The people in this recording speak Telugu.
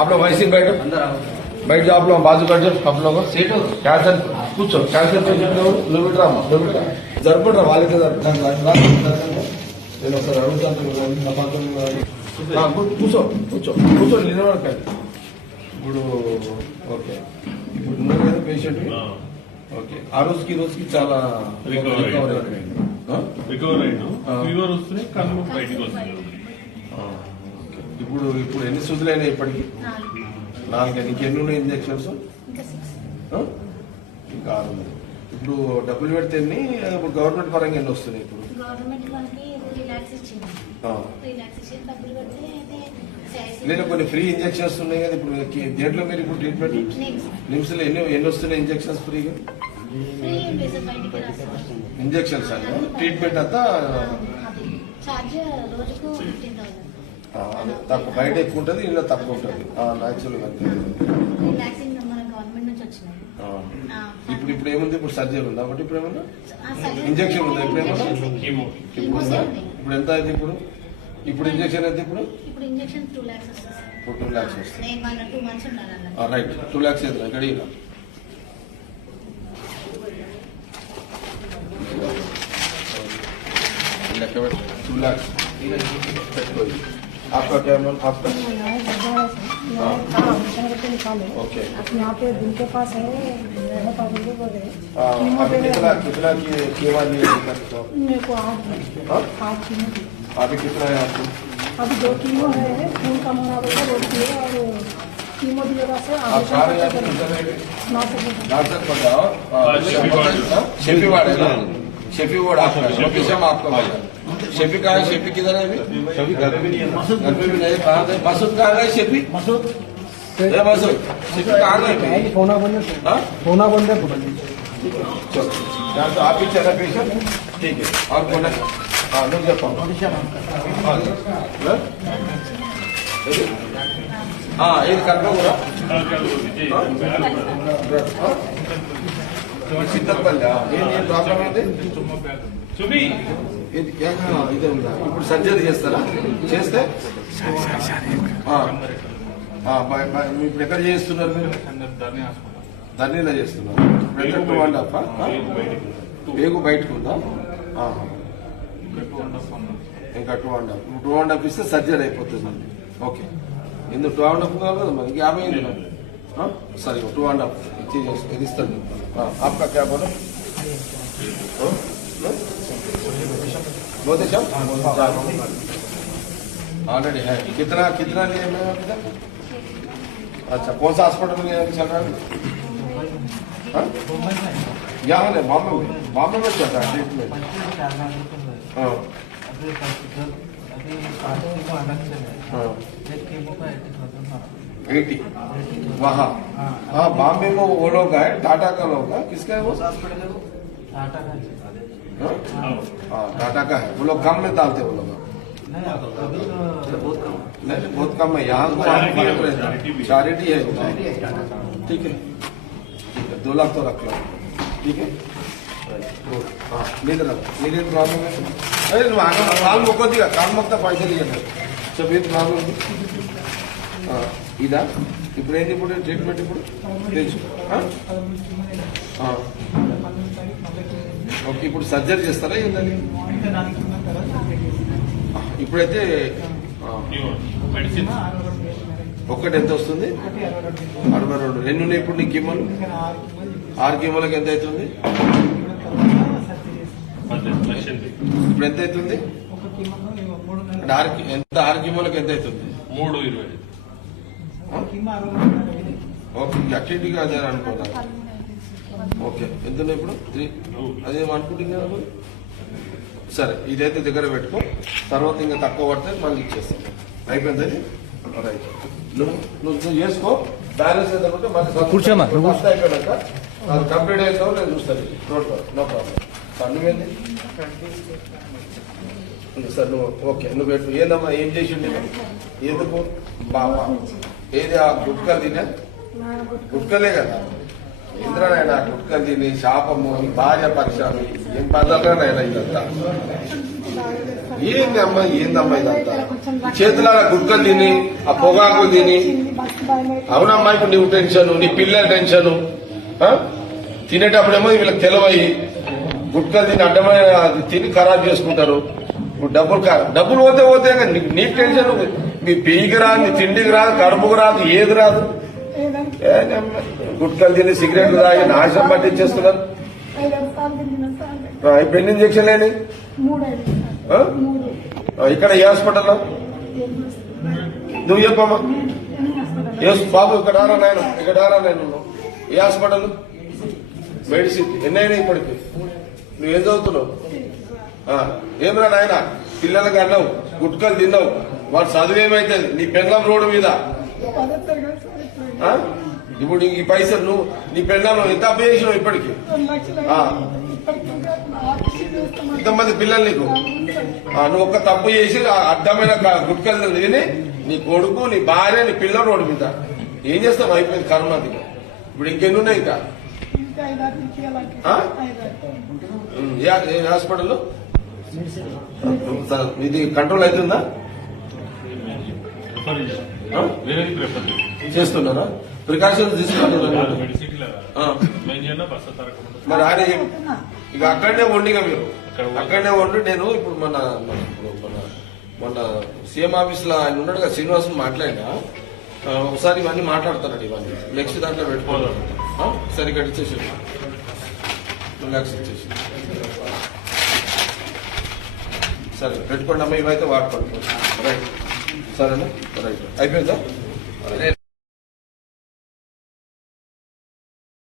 आप लोग वैसे बैठो, बैठ जाओ आप लोग, बाजू बैठ जाओ आप लोग। कैंसर కూర్చో, క్యాన్సర్ పేషెంట్ నువ్వు జరుపుకుంటారా వాళ్ళకి నేను ఒకసారి అడుగుతాను. కూర్చో కూర్చో కూర్చో నిలబడకండి. ఇప్పుడు ఓకే, ఇప్పుడు నువ్వు పేషెంట్ ఓకే, ఆ రోజుకి చాలా రికవర్ ఫీవర్ వస్తుంది, కళ్ళు బయటికి వస్తుంది. ఇప్పుడు ఇప్పుడు ఎన్ని సూదులైనా ఇప్పటికి 4. నీకెన్ని ఉన్నాయి ఇంజక్షన్స్? ఇంకా 6 ఉన్నాయి. ఇప్పుడు డబ్బులు పెడితే ఎన్ని? ఇప్పుడు గవర్నమెంట్ పరంగా ఎన్ని వస్తున్నాయి? ఇప్పుడు నేను కొన్ని ఫ్రీ ఇంజక్షన్స్ ఉన్నాయి కదా ఇప్పుడు దేంట్లో మీరు ఇప్పుడు ట్రీట్మెంట్ నిమ్స్ లో ఎన్ని వస్తున్నాయి ఇంజక్షన్స్ ఫ్రీగా? ఇంజక్షన్స్ అన్న ట్రీట్మెంట్ అంతా తక్కువ, బయట ఎక్కువ ఉంటుంది, ఇంట్లో తక్కువ ఉంటుంది న్యాచురల్గా. ఇప్పుడు ఏముంది? ఇప్పుడు సర్జరీ ఉందా? కాబట్టి ఇప్పుడు ఏమన్నా ఇంజక్షన్ ఉందా? ఇప్పుడు ఏమన్నా ఇప్పుడు ఎంత అయింది? ఇప్పుడు ఇంజక్షన్ అయితే ఇప్పుడు 2 lakhs వస్తుంది. రైట్, 2 lakhs అవుతుంది. ఇక్కడ 2 lakhs. आपका क्या नाम? आपका ओके, यहाँ पे दिल के पास है कितना कीमा लिए? मेरे को 8 कीमो। अभी कितना है आपको? अभी 2 कीमो है, खून का मुनाफा है 2 किलो, और कीमो दिएगा से नाटक बताओ। शेफीवाड़ है ना? शेफीवाड़ आपका लोकेशन आपका भाई। शेफी कहाँ है? शेफी किधर है अभी? शेफी घर में नहीं है, घर में भी नहीं। कहाँ गए? मसूद कहाँ गए? शेफी मसूद शेफी कहाँ गए? होना बंद है, होना बंद है। चलो तो आप ही चला पेशेंट, ठीक है। और बोला हाँ लोग जब हाँ ये कर लो पूरा సిద్ధపల్లి. ఏం ప్రాబ్లం అయితే ఇదే ఉందా? ఇప్పుడు సర్జరీ చేస్తారా? చేస్తే ఇప్పుడు ఎక్కడ చేస్తున్నారు మీరు? ధర్నీలో చేస్తున్నారు. ఇప్పుడు 2.5 పేగు బయటకు ఉందా? ఇంకా 2.5 ఇస్తే సర్జరీ అయిపోతుంది. ఓకే, ఇందుకు 2.5 కావాలి కదా మరి, 50 సరే 2.5 ఇది ఇస్తాను. आपका क्या बोलो? बहुत अच्छा ऑलरेडी है। कितना लिए मैं अभी तक? अच्छा, कौन सा हॉस्पिटल में चल रहा है? यहाँ है बॉम्बे में चल रहा है ट्रीटमेंट। एटी वहाँ हाँ बॉम्बे में वो लोग है, टाटा का लोग है। किसका है वो? टाटा का हाँ टाटा का है। वो लोग कम में डालते वो लोग नहीं, बहुत कम है। यहाँ को चैरिटी है, ठीक है 2 लाख तो रख लो, ठीक है। हाँ नीले प्रॉब्लम है। अरे काल मोको दिया, काल मोकता पैसे लिया सब ये प्रॉब्लम ఇదా? ఇప్పుడు ఏంటి? ఇప్పుడు ట్రీట్మెంట్ ఇప్పుడు తెలుసు. ఓకే, ఇప్పుడు సర్జరీ చేస్తారా ఏంటని? ఇప్పుడైతే ఒక్కటి ఎంత వస్తుంది? 62. ఎన్ని ఉన్నాయి ఇప్పుడు నీ కీమోలు? 6 కీమోలకు ఎంత అవుతుంది? ఇప్పుడు ఎంత అవుతుంది? 6 కీమోలకు ఎంత అవుతుంది? 3.20. ఓకే, అక్టివిటీగా అదే అనుకోదా? ఓకే, ఎంత ఇప్పుడు 3 అదే అనుకుంటున్నా. సరే, ఇదైతే దగ్గర పెట్టుకో, తర్వాత ఇంకా తక్కువ పడితే మళ్ళీ ఇచ్చేస్తాం. అయిపోయింది. రైట్, నువ్వు చేసుకో. బ్యాలెన్స్ ఏంటంటే మళ్ళీ అయిపోయాక అది కంప్లీట్ అవుతావు, నేను చూస్తాను. No problem. సార్ నువ్వేంది సార్? నువ్వు ఓకే, నువ్వు పెట్టు. ఏందమ్మా ఏం చేసి ఉండే? ఎందుకు బాబా ఏది ఆ గుట్కలు తినే? గుట్కలే కదా ఇంద్రనైనా గుట్కలు తిని శాపము, భార్య పక్షాన్ని ఏం పదాలనైనా ఇదంతా ఏందమ్మా ఏందమ్మా ఇదంతా చేతులారా గుడ్కలు తిని ఆ పొగాకులు తిని అవునమ్మా ఇప్పుడు నువ్వు టెన్షన్ నీ పిల్లల టెన్షన్ తినేటప్పుడేమో వీళ్ళకి తెలవయి గుడ్కలు తిని అడ్డమైన అది తిని ఖరాబ్ చేసుకుంటారు ఇప్పుడు డబ్బులు పోతే కానీ నీకు టెన్షన్ మీ పీకి రాదు నీ తిండికి రాదు కడుపుకు రాదు ఏది రాదు గుట్కలు తిని సిగరెట్లు తాగి నాశనం పట్టించేస్తున్నారు ఇప్పుడు ఎన్ని ఇంజక్షన్ లేని ఇక్కడ ఏ హాస్పిటల్లో నువ్వు చెప్పమ్మా బాబు ఇక్కడ ఆరా నేను ఏ హాస్పిటల్ మెడిసిన్ ఎన్నైనా ఇప్పటికి నువ్వేం చదువుతున్నావు ఏమరా నాయన పిల్లలకి అన్నావు గుట్కలు తిన్నావు వాడు చదువు ఏమైతుంది నీ పెండ్లం రోడ్డు మీద ఇప్పుడు ఈ పైసలు నువ్వు నీ పెళ్ళాను ఎంత అప్పు చేసినావు ఇప్పటికి ఇంతమంది పిల్లలు నీకు నువ్వు ఒక్క తప్పు చేసి అడ్డమైన గుట్కలు తిని నీ కొడుకు నీ భార్య నీ పిల్లల రోడ్డు మీద ఏం చేస్తావు అయిపోయింది కరోనా దిగ ఇప్పుడు ఇంకెన్ని ఉన్నాయి ఇంకా ఏ హాస్పిటల్ ఇది కంట్రోల్ అవుతుందా చేస్తున్నారా ప్రికాషన్స్ తీసుకుంటున్నారు మరి ఆయన ఇక అక్కడనే వండిగా మీరు అక్కడనే వండి నేను ఇప్పుడు మొన్న సీఎం ఆఫీస్ లో ఆయన ఉన్నాడు కదా శ్రీనివాసం మాట్లాడినా ఒకసారి ఇవన్నీ మాట్లాడతానండి ఇవన్నీ నెక్స్ట్ దాంట్లో పెట్టుకోవాలి సరే ఇక్కడ ఇచ్చేసి 2 lakhs ఇచ్చేసి సరే పెట్టుకోండి అమ్మా ఇవైతే వాడుకోండి రైట్ సరేనా రైట్ అయిపోయిందా